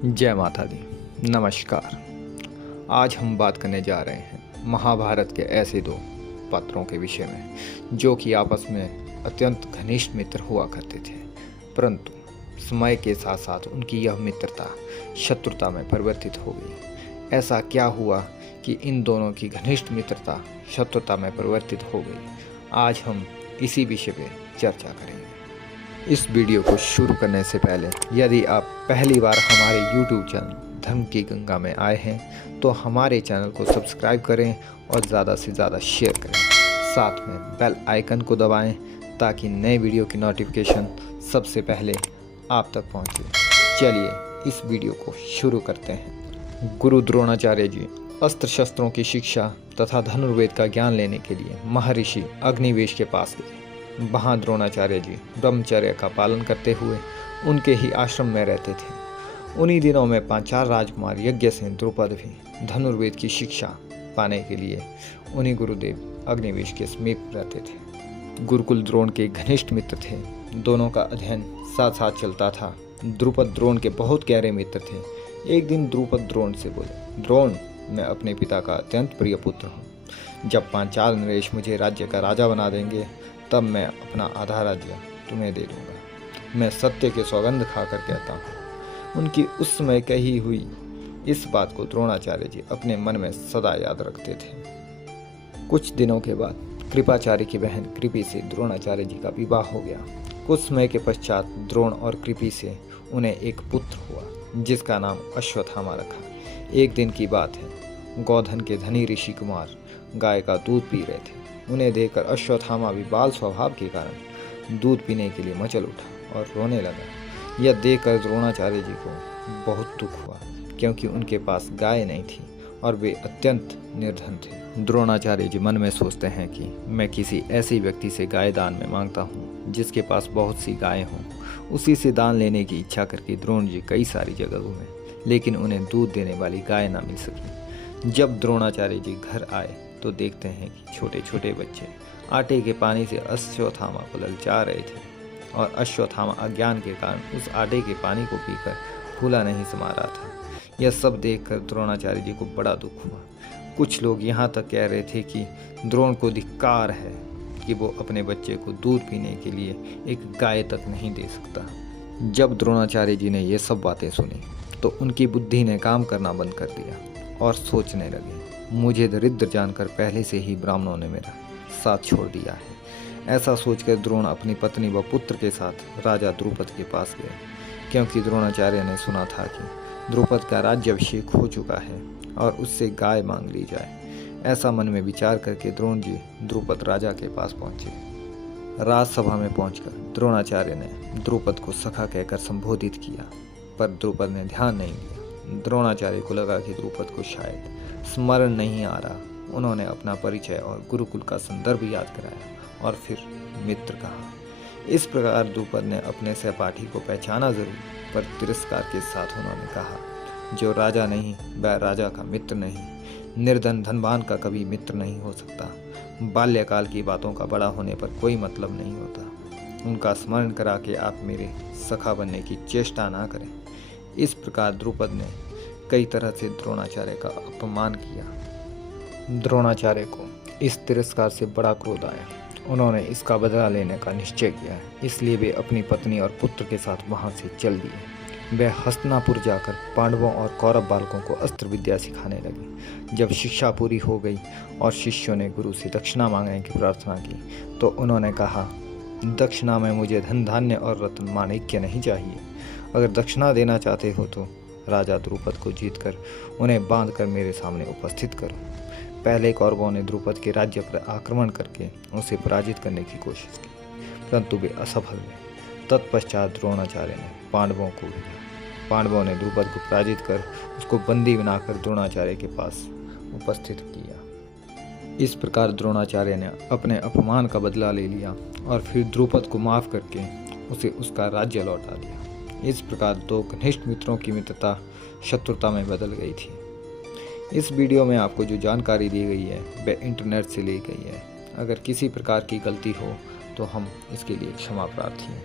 जय माता दी। नमस्कार। आज हम बात करने जा रहे हैं महाभारत के ऐसे दो पात्रों के विषय में जो कि आपस में अत्यंत घनिष्ठ मित्र हुआ करते थे, परंतु समय के साथ साथ उनकी यह मित्रता शत्रुता में परिवर्तित हो गई। ऐसा क्या हुआ कि इन दोनों की घनिष्ठ मित्रता शत्रुता में परिवर्तित हो गई? आज हम इसी विषय पर चर्चा करेंगे। इस वीडियो को शुरू करने से पहले यदि आप पहली बार हमारे YouTube चैनल धर्म की गंगा में आए हैं तो हमारे चैनल को सब्सक्राइब करें और ज़्यादा से ज़्यादा शेयर करें। साथ में बेल आइकन को दबाएं ताकि नए वीडियो की नोटिफिकेशन सबसे पहले आप तक पहुंचे। चलिए इस वीडियो को शुरू करते हैं। गुरु द्रोणाचार्य जी अस्त्र शस्त्रों की शिक्षा तथा धनुर्वेद का ज्ञान लेने के लिए महर्षि अग्निवेश के पास गए। वहाँ द्रोणाचार्य जी ब्रह्मचर्य का पालन करते हुए उनके ही आश्रम में रहते थे। उन्हीं दिनों में पांचाल राजकुमार यज्ञसेन द्रुपद भी धनुर्वेद की शिक्षा पाने के लिए उन्हीं गुरुदेव अग्निवेश के समीप रहते थे। गुरुकुल द्रोण के घनिष्ठ मित्र थे। दोनों का अध्ययन साथ साथ चलता था। द्रुपद द्रोण के बहुत गहरे मित्र थे। एक दिन द्रुपद द्रोण से बोले, द्रोण, मैं अपने पिता का अत्यंत प्रिय पुत्र हूँ। जब पांचाल नरेश मुझे राज्य का राजा बना देंगे तब मैं अपना आधा राज्य तुम्हें दे दूंगा। मैं सत्य के सौगंध खाकर कहता हूँ। उनकी उस समय कही हुई इस बात को द्रोणाचार्य जी अपने मन में सदा याद रखते थे। कुछ दिनों के बाद कृपाचार्य की बहन कृपि से द्रोणाचार्य जी का विवाह हो गया। कुछ समय के पश्चात द्रोण और कृपि से उन्हें एक पुत्र हुआ जिसका नाम अश्वत्थामा रखा। एक दिन की बात है, गोधन के धनी ऋषि कुमार गाय का दूध पी रहे थे। उन्हें देखकर अश्वत्थामा भी बाल स्वभाव के कारण दूध पीने के लिए मचल उठा और रोने लगा। यह देखकर द्रोणाचार्य जी को बहुत दुख हुआ क्योंकि उनके पास गाय नहीं थी और वे अत्यंत निर्धन थे। द्रोणाचार्य जी मन में सोचते हैं कि मैं किसी ऐसे व्यक्ति से गाय दान में मांगता हूँ जिसके पास बहुत सी गायें हों। उसी से दान लेने की इच्छा करके द्रोण जी कई सारी जगह घूमे, लेकिन उन्हें दूध देने वाली गाय ना मिल सकी। जब द्रोणाचार्य जी घर आए तो देखते हैं कि छोटे छोटे बच्चे आटे के पानी से अश्वत्थामा को ललचा रहे थे और अश्वत्थामा अज्ञान के कारण उस आटे के पानी को पीकर फूला नहीं समा रहा था। यह सब देखकर द्रोणाचार्य जी को बड़ा दुख हुआ। कुछ लोग यहाँ तक कह रहे थे कि द्रोण को धिक्कार है कि वो अपने बच्चे को दूध पीने के लिए एक गाय तक नहीं दे सकता। जब द्रोणाचार्य जी ने ये सब बातें सुनी तो उनकी बुद्धि ने काम करना बंद कर दिया और सोचने लगे, मुझे दरिद्र जानकर पहले से ही ब्राह्मणों ने मेरा साथ छोड़ दिया है। ऐसा सोचकर द्रोण अपनी पत्नी व पुत्र के साथ राजा द्रुपद के पास गए क्योंकि द्रोणाचार्य ने सुना था कि द्रुपद का राज्याभिषेक हो चुका है और उससे गाय मांग ली जाए। ऐसा मन में विचार करके द्रोण जी द्रुपद राजा के पास पहुंचे। राजसभा में पहुंचकर द्रोणाचार्य ने द्रुपद को सखा कहकर संबोधित किया, पर द्रुपद ने ध्यान नहीं दिया। द्रोणाचार्य को लगा कि द्रुपद को शायद स्मरण नहीं आ रहा। उन्होंने अपना परिचय और गुरुकुल का संदर्भ याद कराया और फिर मित्र कहा। इस प्रकार द्रुपद ने अपने सहपाठी को पहचाना जरूर, पर तिरस्कार के साथ उन्होंने कहा, जो राजा नहीं वह राजा का मित्र नहीं। निर्धन धनवान का कभी मित्र नहीं हो सकता। बाल्यकाल की बातों का बड़ा होने पर कोई मतलब नहीं होता। उनका स्मरण करा के आप मेरे सखा बनने की चेष्टा ना करें। इस प्रकार द्रुपद ने कई तरह से द्रोणाचार्य का अपमान किया। द्रोणाचार्य को इस तिरस्कार से बड़ा क्रोध आया। उन्होंने इसका बदला लेने का निश्चय किया है, इसलिए वे अपनी पत्नी और पुत्र के साथ वहां से चल दिए। वे हस्तिनापुर जाकर पांडवों और कौरव बालकों को अस्त्र विद्या सिखाने लगे। जब शिक्षा पूरी हो गई और शिष्यों ने गुरु से दक्षिणा मांगने की प्रार्थना की तो उन्होंने कहा, दक्षिणा में मुझे धन धान्य और रत्न माणिक्य नहीं चाहिए। अगर दक्षिणा देना चाहते हो तो राजा द्रुपद को जीतकर उन्हें बांधकर मेरे सामने उपस्थित करो। पहले कौरवों ने द्रुपद के राज्य पर आक्रमण करके उसे पराजित करने की कोशिश की, परंतु वे असफल हुए। तत्पश्चात द्रोणाचार्य ने पांडवों को भेजा। पांडवों ने द्रुपद को पराजित कर उसको बंदी बनाकर द्रोणाचार्य के पास उपस्थित किया। इस प्रकार द्रोणाचार्य ने अपने अपमान का बदला ले लिया और फिर द्रुपद को माफ करके उसे उसका राज्य लौटा दिया। इस प्रकार दो घनिष्ठ मित्रों की मित्रता शत्रुता में बदल गई थी। इस वीडियो में आपको जो जानकारी दी गई है वह इंटरनेट से ली गई है। अगर किसी प्रकार की गलती हो तो हम इसके लिए क्षमा प्रार्थी हैं।